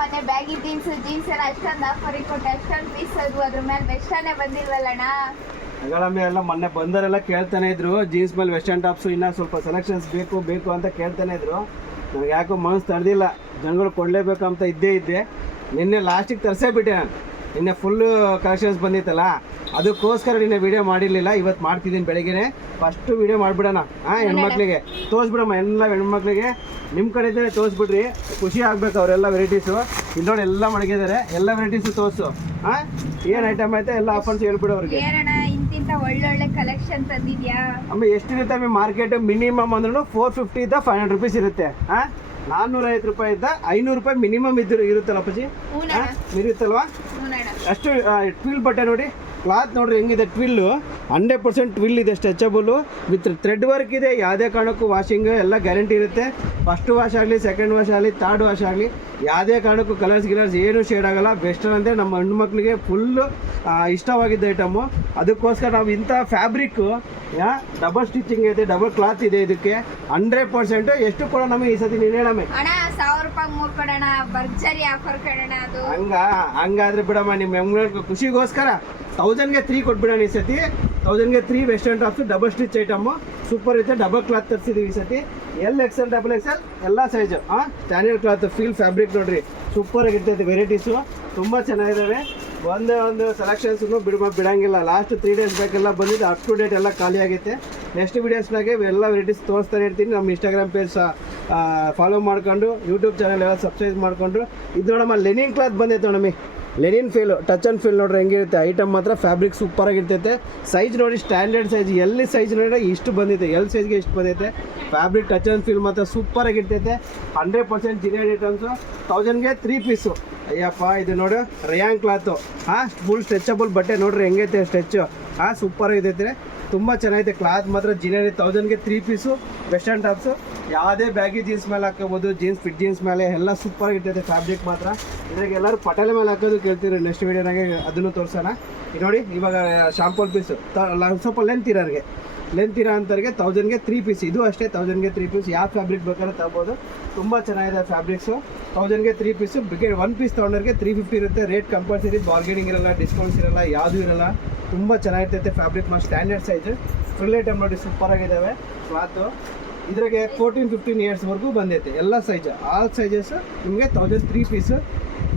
ಮೊನ್ನೆ baggy jeans ಎಲ್ಲ ಅಷ್ಟೊಂದು ಆಫರ್ ಕೊಟ್ಟು ಅಷ್ಟೊಂದು ಪೀಸ್ ಅದು ಅದ್ರ ಮೇಲೆ ವೆಸ್ಟರ್ನೇ ಬಂದಿಲ್ವಲ್ಲಣ್ಣ. ಅಗಳಮ್ಮಿ ಎಲ್ಲ ಮೊನ್ನೆ ಬಂದರೆಲ್ಲ ಕೇಳ್ತಾನೆ ಇದ್ರು ಜೀನ್ಸ್ ಮೇಲೆ ವೆಸ್ಟರ್ನ್ ಟಾಪ್ಸು ಇನ್ನೂ ಸ್ವಲ್ಪ ಸೆಲೆಕ್ಷನ್ಸ್ ಬೇಕು ಅಂತ ಕೇಳ್ತಾನೆ ಇದ್ರು. ನನಗೆ ಯಾಕೋ ಮನಸ್ಸು ತಡೆದಿಲ್ಲ, ಜನಗಳು ಕೊಡಲೇಬೇಕಂತ ಇದ್ದೆ. ನಿನ್ನೆ ಲಾಸ್ಟಿಗೆ ತರಿಸೇ ಬಿಟ್ಟೆ ನಾನು. ನಿನ್ನೆ ಫುಲ್ಲು ಕಲೆಕ್ಷನ್ಸ್ ಬಂದಿತ್ತಲ್ಲ, ಅದಕ್ಕೋಸ್ಕರ ನಿನ್ನೆ ವೀಡಿಯೋ ಮಾಡಿರಲಿಲ್ಲ. ಇವತ್ತು ಮಾಡ್ತಿದ್ದೀನಿ ಬೆಳಗ್ಗೆ. ಫಸ್ಟು ವೀಡಿಯೋ ಮಾಡಿಬಿಡೋಣ. ಹೆಣ್ಮಕ್ಳಿಗೆ ತೋರಿಸ್ಬಿಡಮ್ಮ, ಎಲ್ಲ ಹೆಣ್ಮಕ್ಳಿಗೆ ನಿಮ್ಮ ಕಡೆಯಿಂದಲೇ ತೋರಿಸ್ಬಿಡ್ರಿ, ಖುಷಿ ಆಗ್ಬೇಕು. ಅವರೆಲ್ಲ ವೆರೈಟೀಸು ಇಲ್ಲಿ ನೋಡಿ ಎಲ್ಲ ಮಡಗಿದ್ದಾರೆ, ಎಲ್ಲ ವೆರೈಟೀಸು ತೋರಿಸು. ಏನು ಐಟಮ್ ಐತೆ ಎಲ್ಲ ಆಫರ್ಸ್ ಹೇಳ್ಬಿಡು ಅವ್ರಿಗೆ. ಇಂತಿಂತ ಒಳ್ಳೊಳ್ಳೆ ಕಲೆಕ್ಷನ್ ತಂದಿದ್ಯಾ ಅಮ್ಮ? ಎಷ್ಟಿರುತ್ತೆ ಅಮ್ಮ ಮಾರ್ಕೆಟ್? ಮಿನಿಮಮ್ ಅಂದ್ರೂ 450 ಇಂದ 500 ರೂಪೀಸ್ ಇರುತ್ತೆ. 450 ರೂಪಾಯಿ ಇದ್ದ 500 ರೂಪಾಯಿ ಮಿನಿಮಮ್ ಇರುತ್ತಲ್ಲ ಅಪ್ಪಾಜಿ, ಇರುತ್ತಲ್ವಾ? ಅಷ್ಟು ಟ್ವಿಲ್ ಬಟ್ಟೆ ನೋಡಿ, ಕ್ಲಾತ್ ನೋಡ್ರಿ ಹೆಂಗಿದೆ. ಟ್ವಿಲ್ಲು 100% ಟ್ವಿಲ್ ಇದೆ, ಸ್ಟ್ರೆಚಬಲು ವಿತ್ ಥ್ರೆಡ್ ವರ್ಕ್ ಇದೆ. ಯಾವುದೇ ಕಾರಣಕ್ಕೂ ವಾಷಿಂಗ್ ಎಲ್ಲ ಗ್ಯಾರಂಟಿ ಇರುತ್ತೆ. ಫಸ್ಟ್ ವಾಶ್ ಆಗಲಿ, ಸೆಕೆಂಡ್ ವಾಶ್ ಆಗಲಿ, ಥರ್ಡ್ ವಾಶ್ ಆಗಲಿ, ಯಾವುದೇ ಕಾರಣಕ್ಕೂ ಕಲರ್ಸ್ ಏನೂ ಶೇಡ್ ಆಗಲ್ಲ. ಬೆಸ್ಟ್ ಅಂದರೆ ನಮ್ಮ ಹೆಣ್ಮಕ್ಳಿಗೆ ಫುಲ್ಲು ಇಷ್ಟವಾಗಿದ್ದ ಐಟಮು. ಅದಕ್ಕೋಸ್ಕರ ನಾವು ಇಂಥ ಫ್ಯಾಬ್ರಿಕ್ಕು ಡಬಲ್ ಸ್ಟಿಚಿಂಗ್ ಇದೆ, ಡಬಲ್ ಕ್ಲಾತ್ ಇದೆ. ಇದಕ್ಕೆ 100% ಎಷ್ಟು ಕೊಡ ನಮಗೆ ಈ ಸತಿ? ನೀನು ಹೇಳಮ್ಮ. 1000 ರೂಪಾಯಿ 3 ಕೊಡೋಣ, ಭರ್ಜರಿ ಆಫರ್ ಕೊಡೋಣ. ಅದು ಹಂಗಾದ್ರೆ ಬಿಡಮ್ಮ, ನಿಮ್ಮ ಹೆಣ್ಮಕ್ಳು ಖುಷಿಗೋಸ್ಕರ 1000ಗೆ 3 ಕೊಟ್ಬಿಡೋಣ ಈ ಸತಿ. 1000ಗೆ 3 western tops double stitch item super ಇರುತ್ತೆ. ಡಬಲ್ ಕ್ಲಾತ್ ತರಿಸಿದ್ದೀವಿ ಈ ಸತಿ. XL, XXL ಎಲ್ಲ size. Standard cloth feel fabric ನೋಡ್ರಿ, ಸೂಪರಾಗಿರ್ತೈತೆ. ವೆರೈಟೀಸು ತುಂಬ ಚೆನ್ನಾಗಿದ್ದಾವೆ. ಒಂದು ಸೆಲೆಕ್ಷನ್ಸನ್ನು ಬಿಡಂಗಿಲ್ಲ. ಲಾಸ್ಟ್ 3 ಡೇಸ್ ಬೇಕೆಲ್ಲ ಬಂದಿದ್ದು, ಅಪ್ ಟು ಡೇಟ್ ಎಲ್ಲ ಖಾಲಿ ಆಗೈತೆ. ನೆಕ್ಸ್ಟ್ ವೀಡಿಯೋಸ್ನಾಗೆ ಎಲ್ಲ ವೆರೈಟೀಸ್ ತೋರಿಸ್ತಾನೆ ಇರ್ತೀನಿ. ನಮ್ಮ ಇನ್ಸ್ಟಾಗ್ರಾಮ್ ಪೇಜ್ ಫಾಲೋ ಮಾಡ್ಕೊಂಡು, ಯೂಟ್ಯೂಬ್ ಚಾನಲ್ ಎಲ್ಲ ಸಬ್ಸ್ಕ್ರೈಬ್ ಮಾಡಿಕೊಂಡು. ಇದು ನೋಡಮ್ಮ, ಲೆನಿನ್ ಕ್ಲಾತ್ ಬಂದೈತೆ ನೋಡಮ್ಮಿ. Linen feel, touch and feel ನೋಡ್ರಿ ಹೆಂಗಿರುತ್ತೆ. ಐಟಮ್ ಮಾತ್ರ ಫ್ಯಾಬ್ರಿಕ್ ಸೂಪರಾಗಿರ್ತೈತೆ. ಸೈಜ್ ನೋಡಿ, ಸ್ಟ್ಯಾಂಡರ್ಡ್ ಸೈಜ್. ಎಲ್ಲಿ ಸೈಜ್ ನೋಡಿ ಇಷ್ಟು ಬಂದೈತೆ, ಎಲ್ ಸೈಜ್ಗೆ ಇಷ್ಟು ಬಂದೈತೆ. ಫ್ಯಾಬ್ರಿಕ್ ಟಚ್ ಆ್ಯಂಡ್ ಫೀಲ್ ಮಾತ್ರ ಸೂಪರಾಗಿರ್ತೈತೆ. 100% ಜಿನಿಯರ್ ಐಟಮ್ಸು. 1000ಗೆ 3 ಪೀಸು. ಅಯ್ಯಪ್ಪ, ಇದು ನೋಡು ರಯಾನ್ ಕ್ಲಾತು. ಫುಲ್ ಸ್ಟ್ರೆಚಬಲ್ ಬಟ್ಟೆ ನೋಡ್ರಿ ಹೆಂಗೈತೆ ಸ್ಟ್ರೆಚ್ಚು. ಸೂಪರಾಗಿರ್ತೈತೆ, ತುಂಬ ಚೆನ್ನಾಗೈತೆ. ಕ್ಲಾತ್ ಮಾತ್ರ ಜಿನಿಯರ್. 1000ಗೆ 3 ಪೀಸು ವೆಸ್ಟರ್ನ್ ಟಾಪ್ಸು. ಯಾವುದೇ ಬ್ಯಾಗಿ ಜೀನ್ಸ್ ಮೇಲೆ ಹಾಕೋಬೋದು, ಜೀನ್ಸ್ ಫಿಟ್ ಜೀನ್ಸ್ ಮೇಲೆ ಎಲ್ಲ ಸೂಪರಾಗಿರ್ತೈತೆ. ಫ್ಯಾಬ್ರಿಕ್ ಮಾತ್ರ ಇದ್ರಾಗ ಎಲ್ಲರೂ ಪಟೇಲ ಮೇಲೆ ಹಾಕೋದು ಕೇಳ್ತೀರಿ. ನೆಕ್ಸ್ಟ್ ವೀಡಿಯೋನಾಗೆ ಅದನ್ನು ತೋರಿಸೋಣ. ನೋಡಿ ಇವಾಗ ಶಾಂಪಲ್ ಪೀಸು ಸ್ವಲ್ಪ ಲೆಂತ್ ಇರೋ ಅಂಥವ್ರಿಗೆ 1000ಗೆ 3 ಪೀಸ್. ಇದು ಅಷ್ಟೇ 1000ಗೆ 3 ಪೀಸ್. ಯಾವ ಫ್ಯಾಬ್ರಿಕ್ ಬೇಕಾದ್ರೆ ತಗೋಬೋದು. ತುಂಬ ಚೆನ್ನಾಗಿದೆ ಫ್ಯಾಬ್ರಿಕ್ಸು. 1000ಗೆ 3 ಪೀಸು. ಬೇಕಾದ್ರೆ 1 ಪೀಸ್ ತೊಗೊಂಡ್ರಿಗೆ 350 ಇರುತ್ತೆ. ರೇಟ್ ಕಂಪಲ್ಸರಿ, ಬಾರ್ಗೇನಿಂಗ್ ಇರಲ್ಲ, ಡಿಸ್ಕೌಂಟ್ಸ್ ಇರಲ್ಲ, ಯಾವುದೂ ಇರಲ್ಲ. ತುಂಬ ಚೆನ್ನಾಗಿರ್ತೈತೆ ಫ್ಯಾಬ್ರಿಕ್. ಮಾತ್ರ ಸ್ಟ್ಯಾಂಡರ್ಡ್ ಸೈಜು. ಫುಲ್ ಐಟಮ್ ನೋಡಿ ಸೂಪರಾಗಿದ್ದಾವೆ ಕ್ಲಾತು. ಇದ್ರಾಗೆ 14-15 ಇಯರ್ಸ್ವರೆಗೂ ಬಂದೈತೆ. ಎಲ್ಲ ಸೈಜು, ಆಲ್ ಸೈಜಸ್ಸು ನಿಮಗೆ 1003 ಪೀಸು.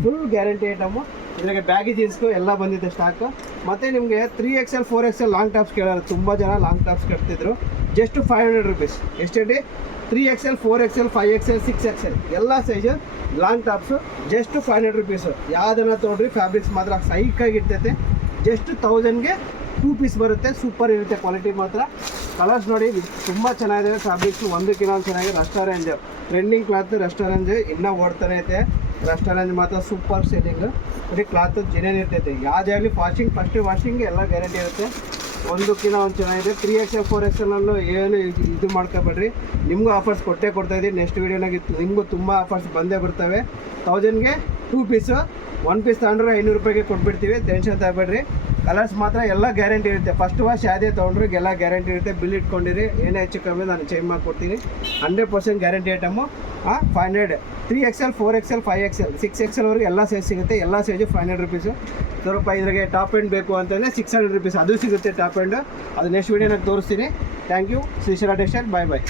Full guarantee item. ಇದ್ರಾಗೆ ಬ್ಯಾಗಿ ಜೀನ್ಸ್ಗೂ ಎಲ್ಲ ಬಂದಿದೆ ಸ್ಟಾಕು. ಮತ್ತು ನಿಮಗೆ 3XL 4XL ಲಾಂಗ್ ಟಾಪ್ಸ್ ಕೇಳೋರು ತುಂಬ ಜನ. ಲಾಂಗ್ ಟಾಪ್ಸ್ ಕಟ್ತಿದ್ರು. Just 500 rupees. ಎಷ್ಟೇಳಿ? 3XL 4XL 5XL 6XL ಎಲ್ಲ size long tops just 500 rupees. ಯಾವುದನ್ನು ತೊಗೊಳ್ರಿ, ಫ್ಯಾಬ್ರಿಕ್ಸ್ ಮಾತ್ರ ಸೈಕಾಗಿರ್ತೈತೆ. ಜಸ್ಟ್ 1000ಗೆ 2 ಪೀಸ್ ಬರುತ್ತೆ. ಸೂಪರ್ ಇರುತ್ತೆ ಕ್ವಾಲಿಟಿ ಮಾತ್ರ. ಕಲರ್ಸ್ ನೋಡಿ ತುಂಬ ಚೆನ್ನಾಗಿದೆ ಫ್ಯಾಬ್ರಿಕ್ಸು. ಒಂದಕ್ಕಿಂತ ಒಂದು ಚೆನ್ನಾಗಿದೆ. ರೆಸ್ಟಾರೆಂಜ್ ಟ್ರೆಂಡಿಂಗ್ ಕ್ಲಾತ್. ರೆಸ್ಟಾರೆಂಜ್ ಇನ್ನೂ ಓಡ್ತಾನೆ ಐತೆ. ರೆಸ್ಟಾರೆಂಜ್ ಮಾತ್ರ ಸೂಪರ್ ಸೆಲ್ಲಿಂಗ್. ನೋಡಿ ಕ್ಲಾತ್ ಜಿನೇನ್ ಇರ್ತೈತೆ. ಯಾವುದೇ ಆಗಲಿ ಫಸ್ಟ್ ವಾಷಿಂಗ್ ಎಲ್ಲ ಗ್ಯಾರಂಟಿ ಇರುತ್ತೆ. ಒಂದಕ್ಕಿಂತ ಒಂದು ಚೆನ್ನಾಗಿದೆ. 3XL 4XLಲ್ಲೂ ಏನು ಇದು ಮಾಡ್ಕೊಬೇಡ್ರಿ. ನಿಮಗೂ ಆಫರ್ಸ್ ಕೊಡ್ತಾಯಿದ್ದೀವಿ. ನೆಕ್ಸ್ಟ್ ವೀಡಿಯೋನಾಗ ನಿಮಗೂ ತುಂಬ ಆಫರ್ಸ್ ಬಂದೇ ಬರ್ತವೆ. 1000ಗೆ 2 ಪೀಸು. 1 ಪೀಸ್ ತಗೊಂಡ್ರೆ 500 ರೂಪಾಯಿಗೆ ಕೊಟ್ಬಿಡ್ತೀವಿ. ಟೆನ್ಷನ್ ತಗೋಬೇಡ್ರಿ. ಕಲರ್ಸ್ ಮಾತ್ರ ಎಲ್ಲ ಗ್ಯಾರಂಟಿ ಇರುತ್ತೆ. ಫಸ್ಟ್ ವಾಶ್ ಯಾವುದೇ ತೊಗೊಂಡ್ರೆ ಎಲ್ಲ ಗ್ಯಾರಂಟಿ ಇರುತ್ತೆ. ಬಿಲ್ ಇಟ್ಕೊಂಡಿರಿ. ಏನೇ ಹೆಚ್ಚು ಕಮ್ಮಿ ನಾನು ಚೇಂಜ್ ಮಾಡಿಕೊಡ್ತೀನಿ. 100% guarantee item. 500 3XL 4XL 5XL 6XLವರೆಗೆ ಎಲ್ಲ ಸೈಜ್ ಸಿಗುತ್ತೆ. ಎಲ್ಲ ಸೈಜು 500 ರೂಪೀಸು. ಸ್ವಲ್ಪ ಇದ್ರಾಗೆ ಟಾಪ್ ಎಂಡ್ ಬೇಕು ಅಂತಂದರೆ 600 ರೂಪೀಸ್ ಅದು ಸಿಗುತ್ತೆ ಟಾಪ್ ಎಂಡು. ಅದು ನೆಕ್ಸ್ಟ್ ವೀಡಿಯೋನಾಗ ತೋರಿಸ್ತೀನಿ. Thank you. Srishaila textile. Bye.